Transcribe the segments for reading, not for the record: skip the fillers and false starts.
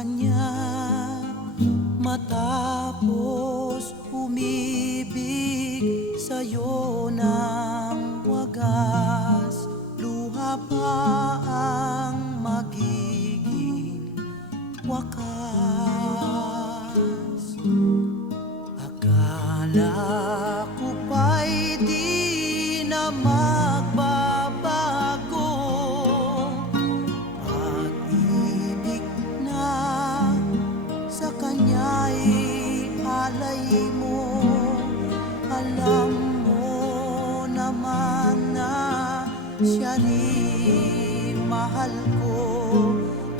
kanya. Matapos umibig sa'yo ng wagas, luha pa ang magiging wakas. Akala ko pa'y di na magbabago, pag-ibig na sa kanya'y alay mo. Alam mo naman na siya rin mahal ko,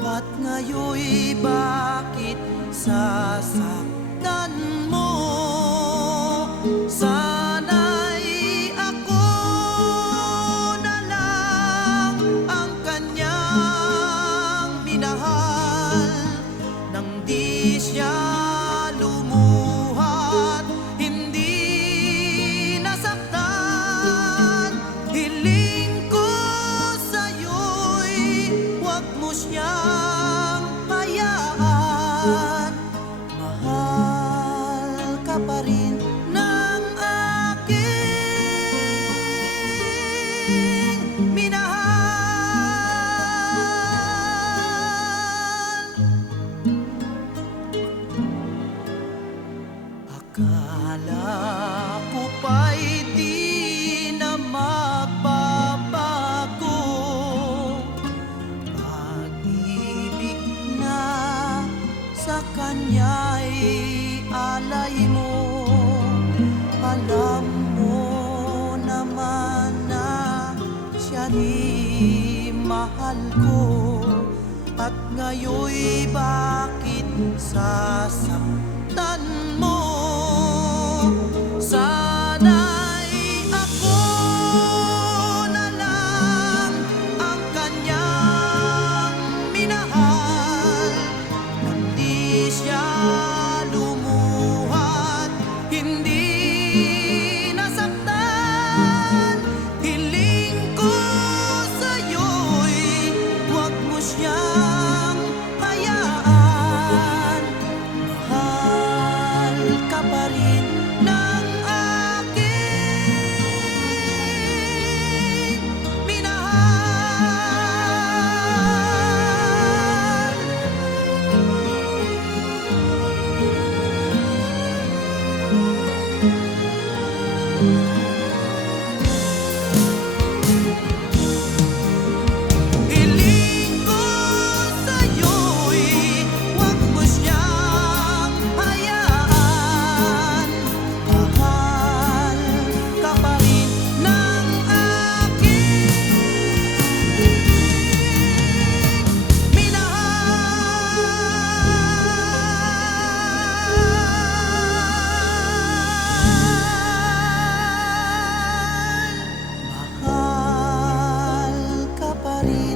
at ngayon'y bakit sasaktan mo? Sana'y ako na lang ang kanyang minahal, nang di siya lumuhat, hindi nasaktan. Hiling ko sa'yo'y huwag mo siyang hayaan. Mahal ka pa rin ng aking minahal. Akala ko pa'y di na magbabago, pag-ibig na sa kanya'y alay mo. Alam mo naman na siya rin mahal ko, at ngayon'y bakit sasaktan mo? Sana'y ako na lang ang kanyang minahal, nang di siya lumuhat, hindi nasaktan. Hiling ko sa'yo'y huwag mo siyang hayaan. Mahal ka pa rin ng aking minahal. Hiling ko sa'yo'y huwag mo siyang hayaan. Mahal ka pa rin ng aking minahal. Mahal ka pa rin.